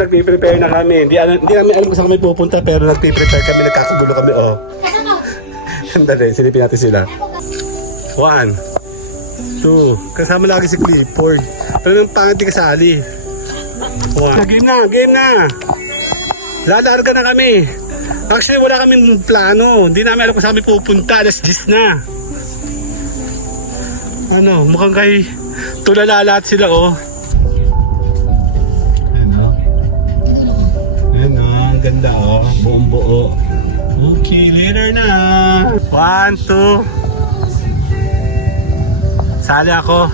nagpe-prepare na kami. Hindi namin alam kung saan kami pupunta, pero nagpe-prepare kami, nagkakagulo kami, oh. Sandali, silipin natin sila. 1, 2, kasama lagi si Clifford. Pero nang pangit di kasali. 1. Game na! Lalarga na kami. Actually, wala kaming plano. Hindi namin alam kung saan kami pupunta. Alas 10 na. Ano, mukhang kay tulala lahat sila, oh. Ayan, ang ganda, oh. Buong buo. Okay, later na. 1, 2. Sali ako.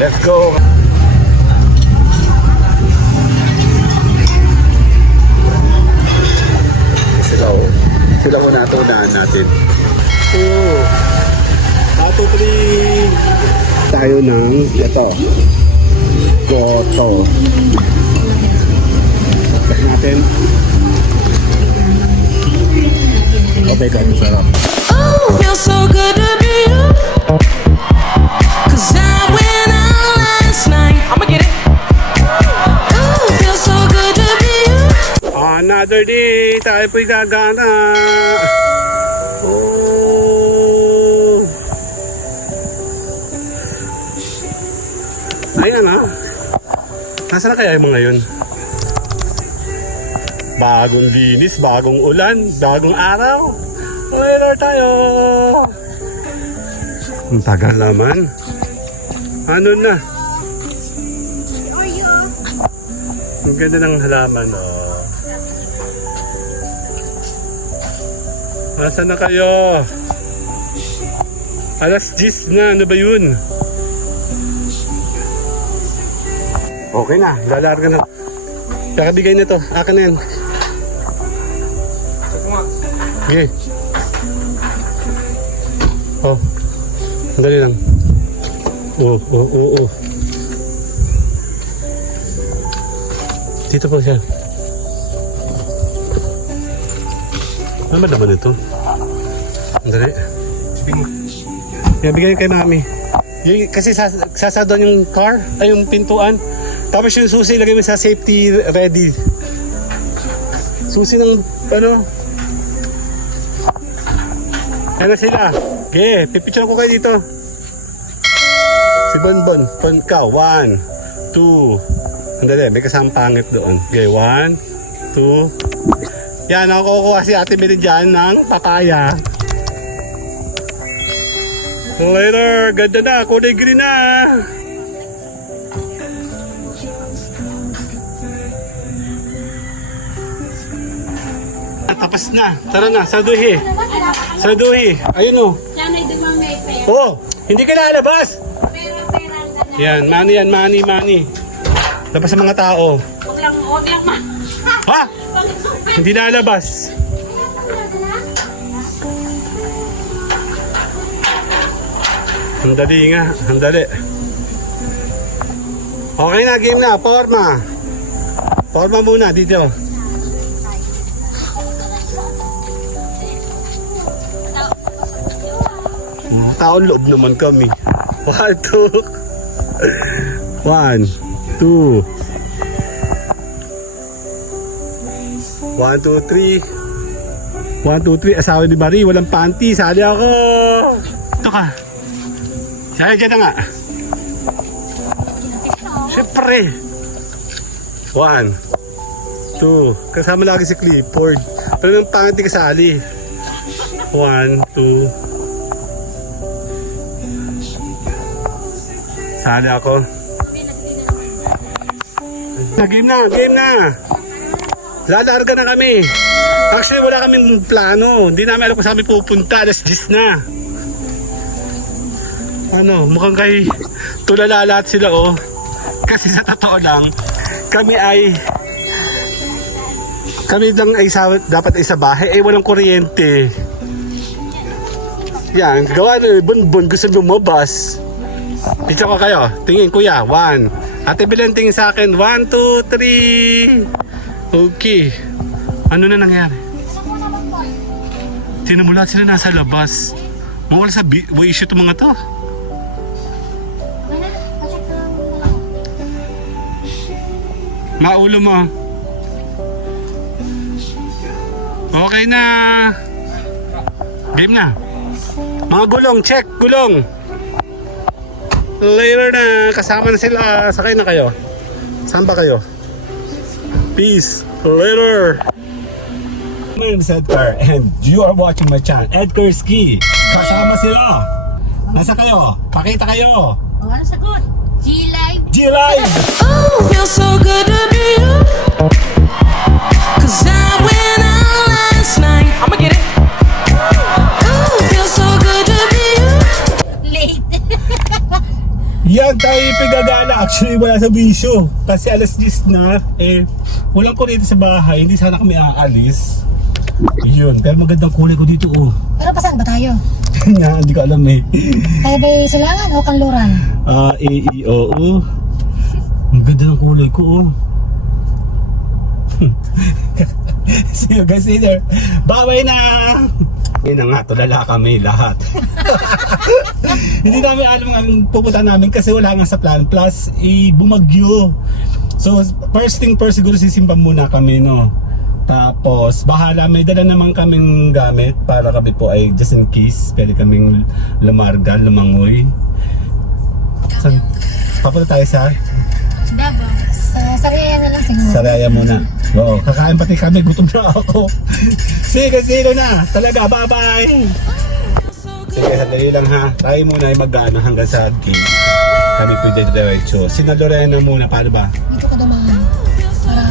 Let's go! Sila muna ito unahan natin. 2, 3. Tayo ng ito. Goto. Check natin. Oh my God, masarap. Oh, feels so good to be you. 'Cause I went out last night. I'ma get it. Oh, feels so good to be you. Another day, tayo po'y gagana. Oh. Ayan, ha. Nasaan na kaya yung mga yun? Bagong linis, bagong ulan, bagong araw. Later tayo. Ang tagal naman. Ano na? Ang ganda ng halaman, oh. Nasaan na kayo? Alas 10 na, ano ba yun? Okay na, lalarga na. Kakabigay na to, akin na yan. Okay. Oh, dali lang. Oh. Dito po siya. Ano ba naman ito? Dali. Bigay kay mami. Yung, kasi sasadon yung car, ay yung pintuan. Tapos yung susi, ilagay mo sa safety ready. Susi ng, ano. Yan na sila. Okay, pipicture ko kayo dito. Si Bonbon, ka. 1, 2. Andali, may kasamang pangit doon. Okay, 1, 2. Yan, ako kukuha si Ate Meridian ng papaya. Later, ganda na. Kulay green na. Tapos na. Tara na, saduhi. Saduhi. Ayun o. Oo, hindi ka lalabas. Yan, money. Labas sa mga tao. Huwag lang ma. Ha? Hindi lalabas. Ang dali nga, ang dali. Okay na, game na. Forma. Forma muna dito. Taon loob naman kami. 1, 2. 1, 2. 1, 2, 3. 1, 2, 3. Asawa ni Marie, walang panty. Sali ako. Ito ka. Sali dyan na nga. Siyempre. 1, 2. Kasama lagi si Clifford. Pero nang pangit di kasali. 1, 2. Sali ako. Game na. Lalarga na kami. Actually, wala kaming plano. Hindi namin alam kung saan kami pupunta. Alas 10 na. Ano, mukhang kay tulala lahat sila, oh. Kasi sa totoo lang, kami lang ay dapat ay sa bahay. Eh, walang kuryente. Yan, gawa na Bonbon. Gusto lumabas. Picture ko kayo. Tingin kuya. 1. Ate Belen tingin sa akin. 1, 2, 3. Okay. Ano na nangyari? Tingnan mo lahat sila nasa labas. Mawala sa issue itong mga to. Maulo mo. Okay na. Game na. Mga gulong, check, gulong. Later na, kasama na sila. Sakay na kayo. Saan ba kayo? Peace. Later. My name is Edgar and you are watching my channel, Edgar Ski. Kasama sila. Nasa kayo? Pakita kayo. Ano sagot? G-Live. G-Live! Oh, feels so good to be you. 'Cause I went out last night. I'ma get it. Oh, feels so good to be you. Late. Yan tayo pigagala. Actually, wala sa bisyo. Kasi alas 10 na. Walang kuryente sa bahay. Hindi sana kami aalis. Yun. Pero magandang kulay ko dito, oh. Pero pasan ba tayo? Nga, hindi ko alam eh. Tayo ba'y Silangan o Kanluran? Oo. Ang ganda ng kulay ko, oh. See you guys later. Bye-bye na! Yun na nga, tulala kami lahat. Hindi namin alam ang pupunta namin kasi wala nga sa plan. Plus, bumagyo. So, first thing first, siguro sisimba muna kami, no? Tapos, bahala, may dala naman kaming gamit para kami po ay just in case, pwede kaming lumangoy. Papunta tayo sa Davao. Sa Sariaya na lang siguro. Saraya muna. Oo, kakain pati kami, gutom na ako. Sige na, talaga, bye-bye! Sige, sandali lang ha. Tayo muna ay mag-ano hanggang sa gate. Kami pwede diretso. Sina Lorena muna, paano ba? Dito ka dumaan. Para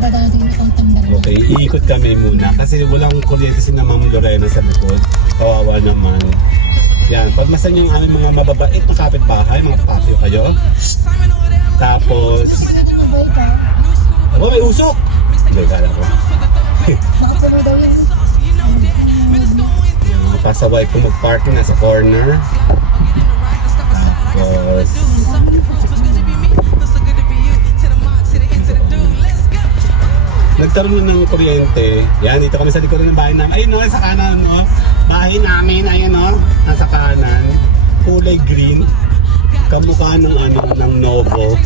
madadaan din itong tambal. Okay, iikot kami muna kasi walang kuryente si na Ma'am Lorena sa likod. Kawawa naman. Yan, pagmasan yung aming mga mababait na kapitbahay, mga patio kayo. Tapos, Ano ito? oh, may usok! Hindi, kala ko. Nakapuno daw yun. Yung pasaway ko mag-parking nasa corner. Tapos, nagkaroon na ng kuryente. Yan, dito kami sa likod ng bahay namin. Ayun, no, sa kanan, no? Bahay namin, ayun, no? Nasa kanan. Kulay green. Kamukha ng, ng Novo.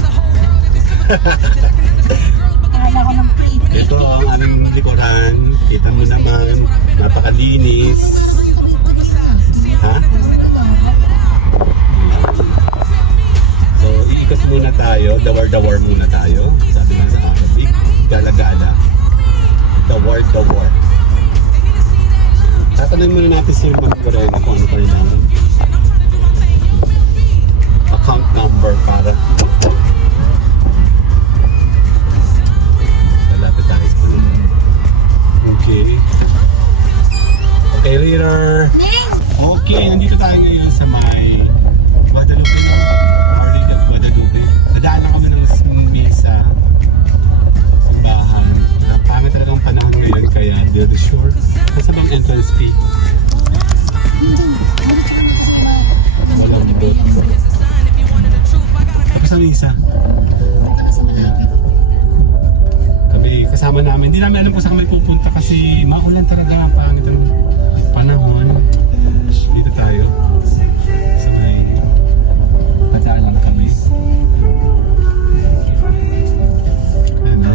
Akala ko ng pretty. Ito ang aming likuran. Kita mo naman, napakalinis. Ha? So, iikot muna tayo. Dawar-dawar muna tayo. Sabi nga sa Arabic. Gala-gala. Dawar-dawar. Tatanungin muna natin si Ma'am Lorena kung ano pa rin ang account number para malapit tayo sa kanila. Okay. Okay, reader. Okay, nandito tayo ngayon sa may Guadalupe, no? Our Lady of Guadalupe. Nadaan na kami ng misa. Simbahan. Napangit talagang panahon ngayon kaya hindi na sure. Nasa bang entrance fee? Walang boat. Tapos ang misa. Nasa malapit. Kami kasama namin. Hindi namin alam kung saan kami pupunta kasi maulan talaga ang pangit ang panahon. Dito tayo. So may padaan lang kami. Ayan o.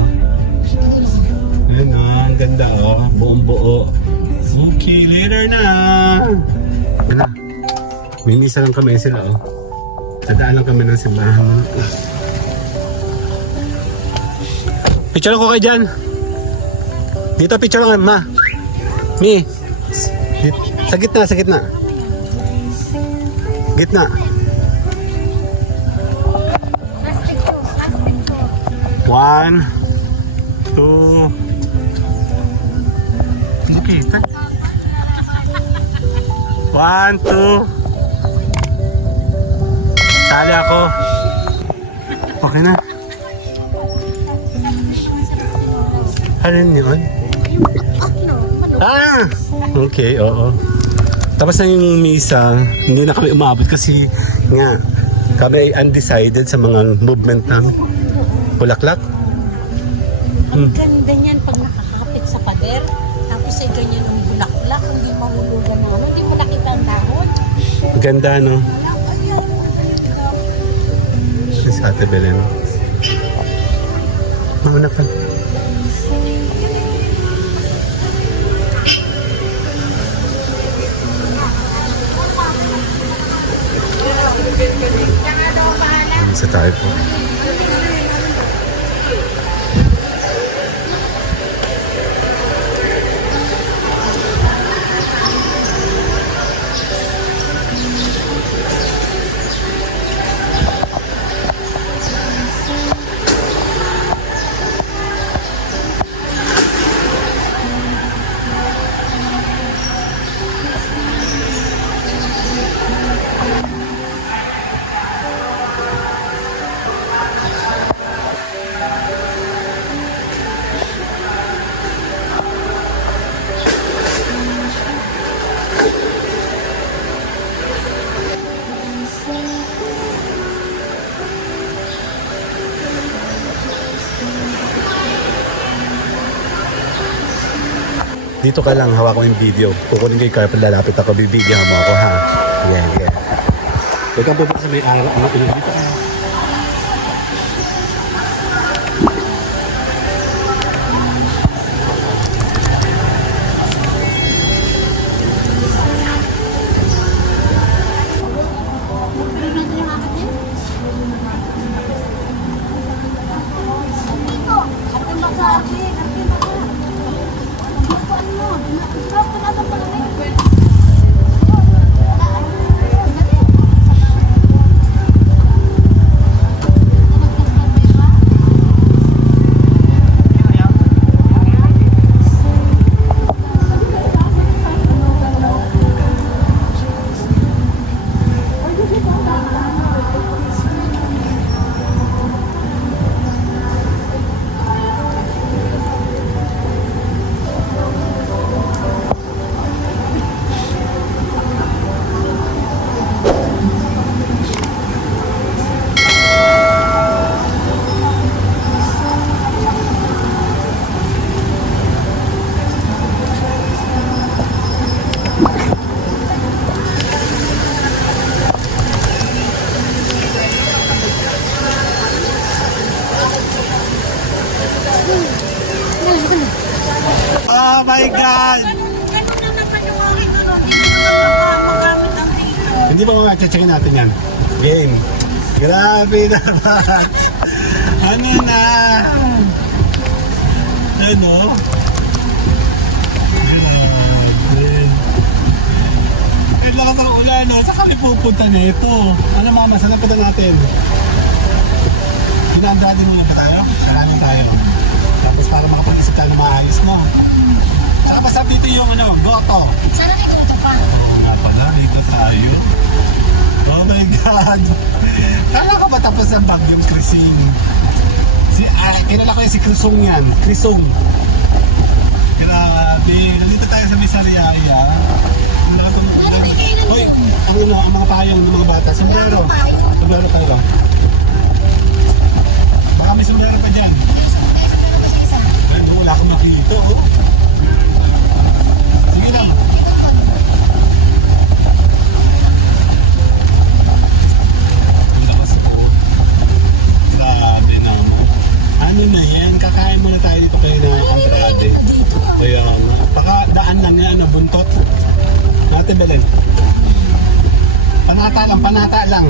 Ayan o. Ang ganda o. Buong buo. Okay, later na. Ayan na. May misa lang kami sila o. Dadaan lang kami ng simbahan. Picture ko kayo dyan. Dito picture lang, ma. Mi. Sa gitna, sa gitna. Gitna. One, two. Okay, ito. 1, 2. Sali ako. Okay na. Ano yun? Ah! Okay, oo. Tapos na yung misa, hindi na kami umabot kasi nga, kami ay undecided sa mga movement namin. Bulaklak? Ang ganda niyan pag nakakapit sa pader. Tapos ay ganyan ang bulaklak, hindi mahulugan namin. Hindi mo nakita ang dahon. Ganda, no? Wala pa yan. Si Ate Belen. Mauna pa. Isa tayo po. Dito ka lang, hawak ko yung video. Kukunin kay Carl, lalapit ako, bibigyan mo ako, ha? Yan, yan. Huwag kang pupunta sa may araw. Ano, dito ka. Oh my God! Hindi ba mga check natin yan? Game. Grabe naman. Ano na? Ano? Ang lakas ng ulan, no? Saan kami pupunta nito? Ano mama, saan punta natin? Pinandaan din muna ba tayo? Karanin tayo. Tapos para makapag-isip tayo na maayos, no? Saka masarap dito yung ano, goto. Sana may gusto pa. Oo nga pala, dito tayo. Oh my God! Kala ko ba tapos ang bagyong Krising? Kilala ko yan si Krisong yan. Krisong. Grabe. Nandito tayo sa Misariaya. Hoy, ang mga payong ng mga bata. Sombrero. Sombrero tayo. Baka may sombrero pa dyan. Ay, wala akong makita. Oh. Sige lang. Ano na yan? Kakain muna tayo dito kayo na Andrade. Kaya baka daan lang yan, buntot. Natin Belen. Panata lang.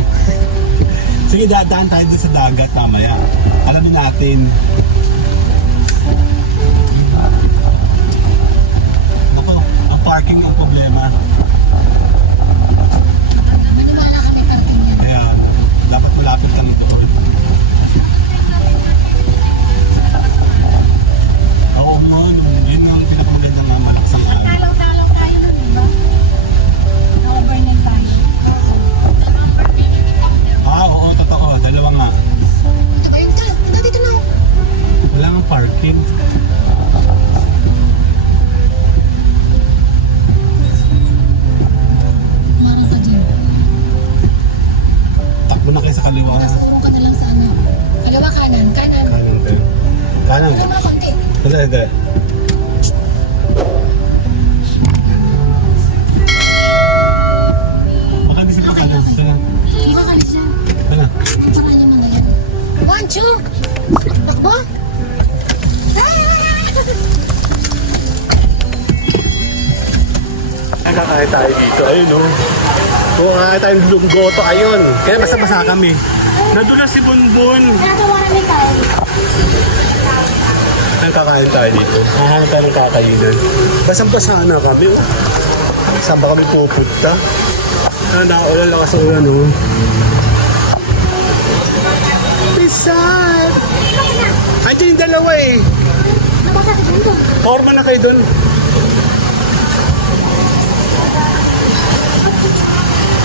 Sige, dadaan tayo dun sa dagat mamaya. Alamin natin. Ako, ang parking ang problema. Maniwala kami parking yan. Kaya dapat malapit ka nito. Oo mo, yun ang pinakamaganda ng malakas ang araw. Talaw-talaw tayo nun, di ba? Na-overnight tayo. Oo, totoo. Dalawa nga. Ito ba yun? Dito na. Wala nga parking. Hindi. Baka di sila kalas. Di ba kalis yan? Ano? Sa kanya mga yan. 1, 2! Takbo! Kakain tayo dito. Ayun o. Kakain tayo ng lunggoto. Ayun. Kaya basta-basa kami. Nandun na si Bunbun. Natawa na may tao. Kakain tayo dito. Hahanap tayo ng kakainan. Basang-basa na kami. Oh. Saan ba kami pupunta? Nakaulan, lakas ang ulan o. Pisat! Ay, ito yung dalawa eh. Nabasa si Bundo. Forma na kayo dun.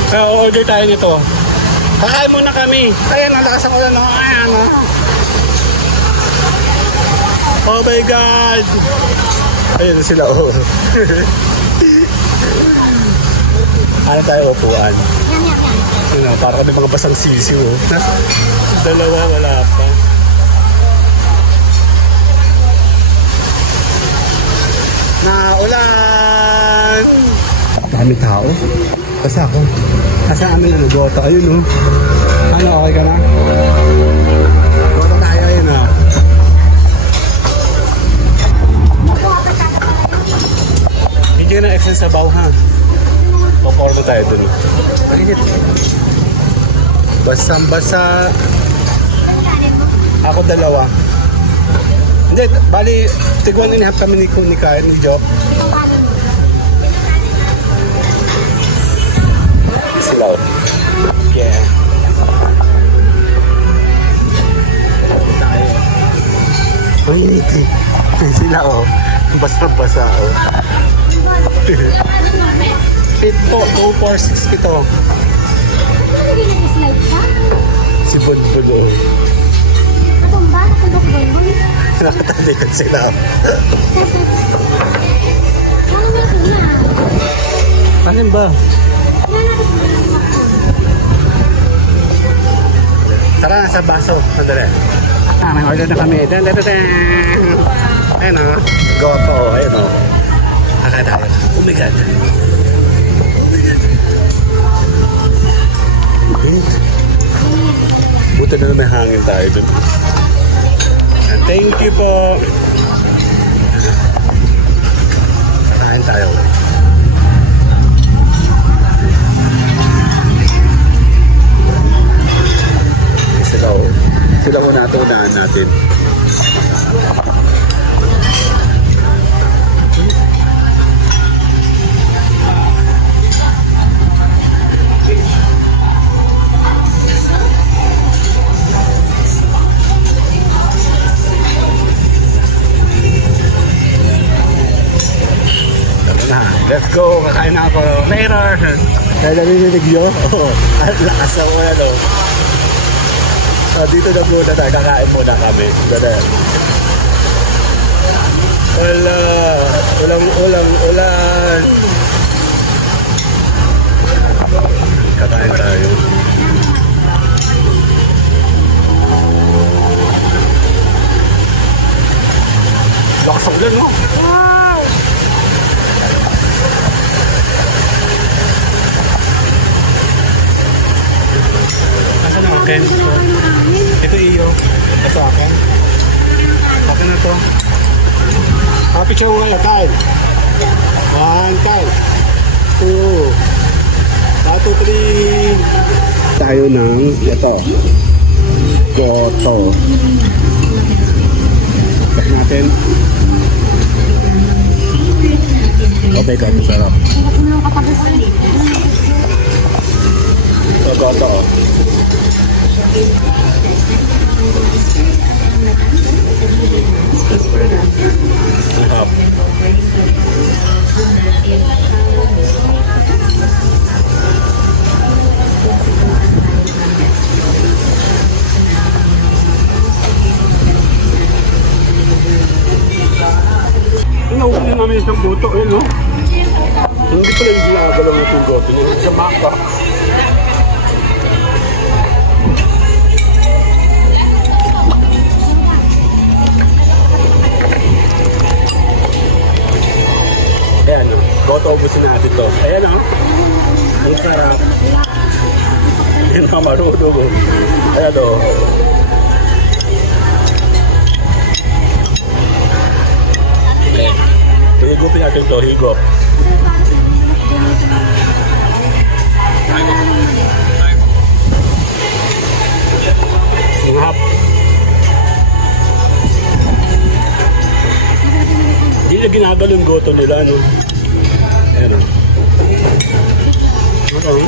Kaya order tayo nito. Kakain muna kami. Ayan, ang lakas ang ulan. Oh. Ayan, oh. Oh my God! Ayan sila, oh. Ano tayo upuan? Yan, yan, yan. Ano, para kami mga basang sisiw, oh. Dalawa, wala pa. Ulan! Dami tao. Kasi ako. Kasi amin na nag-goto. Ayun, oh. Ano, okay ka na? Goto tayo, ayun, oh. Hindi ka na excel sa baw, ha? Paporto tayo dun. Mainit. Basang-basa. Ako dalawa. Hindi, bali, tigwan inihap kami ni Kyle, ni Job. Sila, oh. Yeah. Tayo. Mainit eh. Sila, oh. Basa-basa, oh. Ito, 246 ito. Hindi nag-slide ka? Si Bunbun, oh. Natumba? Natumba si Bundo? Nakatalikod sila. Ano mo yung kanya? Alin ba? Tara na sa baso. Madali. May order na kami. Dan, dan, dan, dan. Ayun o. Goto. Ayun o. Akadayo. Oh my God. Oh my God. Buti na may hangin tayo dun. Thank you po. Kakain tayo. Sila ko natunahan natin. Let's go! Kakain na ako. Later! Kaya narinig nyo? Oo. At lakas ang ulan, oh. Dito na muna tayo. Kakain muna kami. Dada. Wala. Ulang. Kakain tayo. Lakas ang ulan, oh. Wow! Asan ang akin? Ito iyo. Ito akin. Akin na to. Picture mo nga, Kyle. 1, Kyle. 2. 1, 2, 3. Tayo ng ito. Goto. Check natin. Oh my God, masarap. Ito, goto, oh. Mahap. Pinahuli namin isang goto, eh, no? Hindi pala yung ginagalaw itong goto niya. Sa maka. Tapusin natin to. Ayan o. Ang sarap. Yan na marunong o. Ayan o. Higupin natin to, higop. Ang hap. Hindi na ginagalo yung goto nila, no? Ayan o. Ano?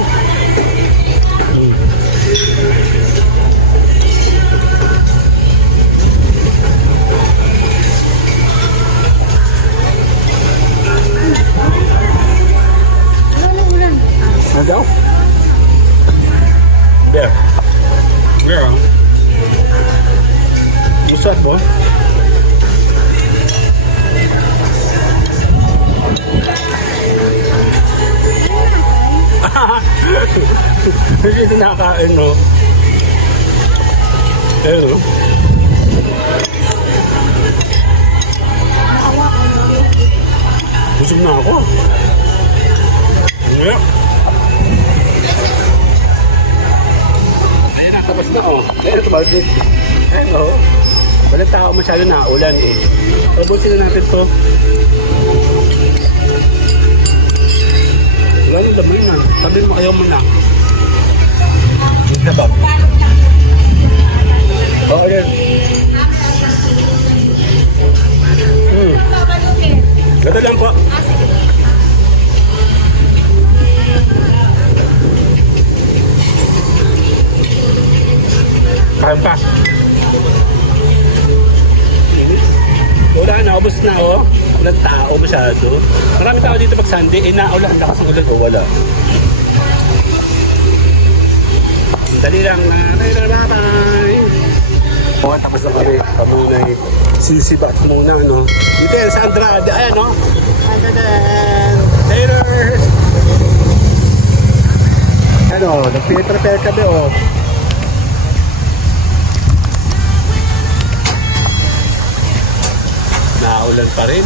Ano daw? There. There, ah. Musat mo? Hindi ito nakakain, no? Ayun, no? Busog na ako. Yeah. Ayan na, tapos na, oh. Ayan, tumagin. Ayan, oh. Walang tao masyado na ulan, eh. Tabusin na natin to. Wala yung damay na. Sabihin mo kayo muna. Sabab. Oo, yan. Ganda lang po. Kain pa. Wala na, ubos na, oh. Walang tao masyado. Marami tao dito pag Sunday. Eh, naulan. Lakas ng ulan. O, wala. Dali lang. Bye-bye. Oh, tapos na kami. Kamunay. Sisibat muna, no? Dito yan sa Andrade. Ayan, no? Later! Ano, nag-prepare kami, oh. Naulan pa rin.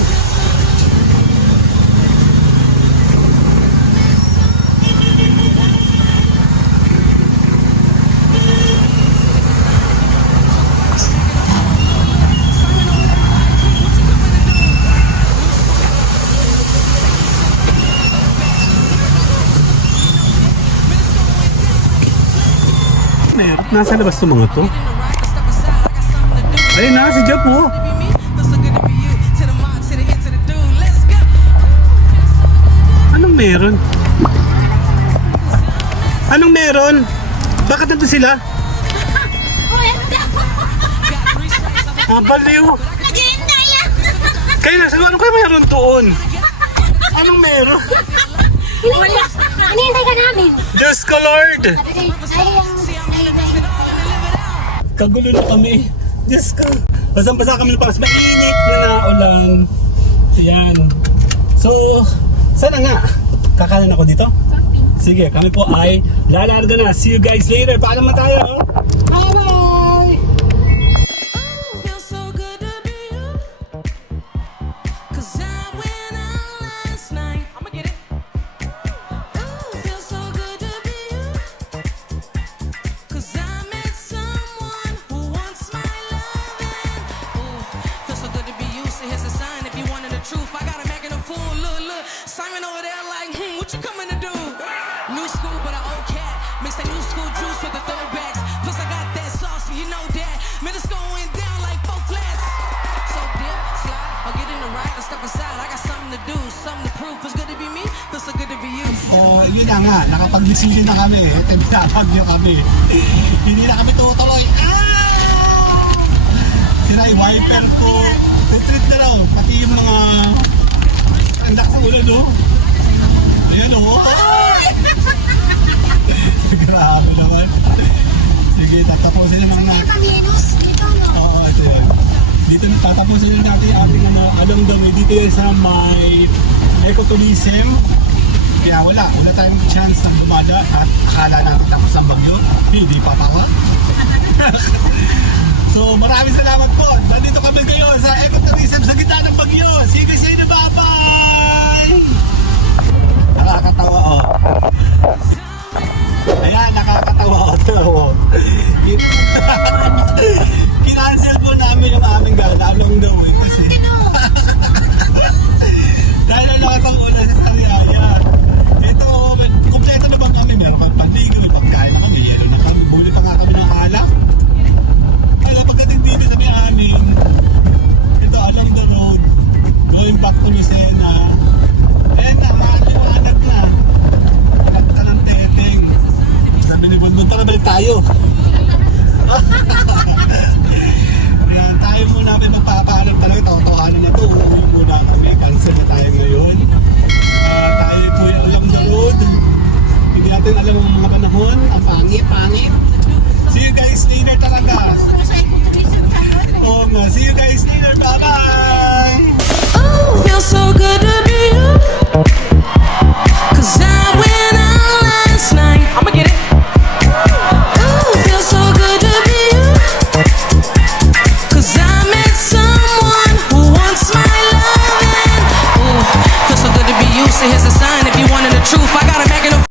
Meron. Nasa labas itong mga to. Ayun na, si Jeff, oh. Anong meron? Anong meron? Bakit nandun sila? Baliw. Kayo na, ano kayo meron doon? Anong meron? Wala. Hinihintay ka namin. Diyos ko, Lord! Ay, Kagulo na kami. Diyos ko. Basang-basa kami na mainit na naulan. Ayan. So, sana nga. Kakanan ako dito? Sige, kami po ay lalarga na. See you guys later. Paalam na tayo. Bye-bye! Feels so good to be you. 'Cause I went out last night. I'ma get it. Ooh, feels so good to be you. 'Cause I met someone who wants my loving. Ooh, feels so good to be you. So here's a sign if you wanted the truth. I got him acting a fool. Look, Simon over there like, what you coming to do? New school, but an old cat. Mix that new school juice with the throwbacks. Plus I got that sauce, you know that. Man, it's going down like 4 flats. So dip, slide, or get in the ride and step aside. I got something to do, something to prove. Feels good to be me, feels so good to be you. Oh, yun na nga. Nakapag-decision na kami. Tinatawag niyo kami. Hindi na kami tutuloy. Sila yung wiper ko. Retreat na raw. Pati yung mga ang lakas ng ulan, no? Ayan, no? Grabe naman. Sige, tatapusin na lang natin. Oo, ito yan. Dito tatapusin na natin yung ating alam dami. Dito yan sa may ecotourism. Kaya wala tayong chance na bumada at akala natin tapos ang bagyo. Hindi pa pala. So maraming salamat po. Nandito kami ngayon sa ecotourism sa gitna ng bagyo. See you guys later. Bye-bye! Nakakatawa, oh. Ayan, nakakatawa, oh. Kinancel po namin yung aming gala along the way kasi dahil na nakatang-ulan sa Sariaya. Ito, kumpleto na ba kami? Meron kang panligo, may pagkain na kami, yelo na kami, buli pa nga kami ng alak. Kaya pagdating dito sa amin, ito along the road, going back to Lucena. Ayan na, maaliwanag na. Kanta ng teteng. Sabi ni Bonbon, tara balik tayo. Ayan, tayo muna may magpapaalam talaga. Totohanan na to. Uuwi muna kami. Cancel na tayo ngayon. Tayo po yung along the road. Hindi natin alam ang mga panahon. Ang pangit. See you guys later talaga. Oo nga. See you guys later. Bye-bye! Oh, feels so good to be you.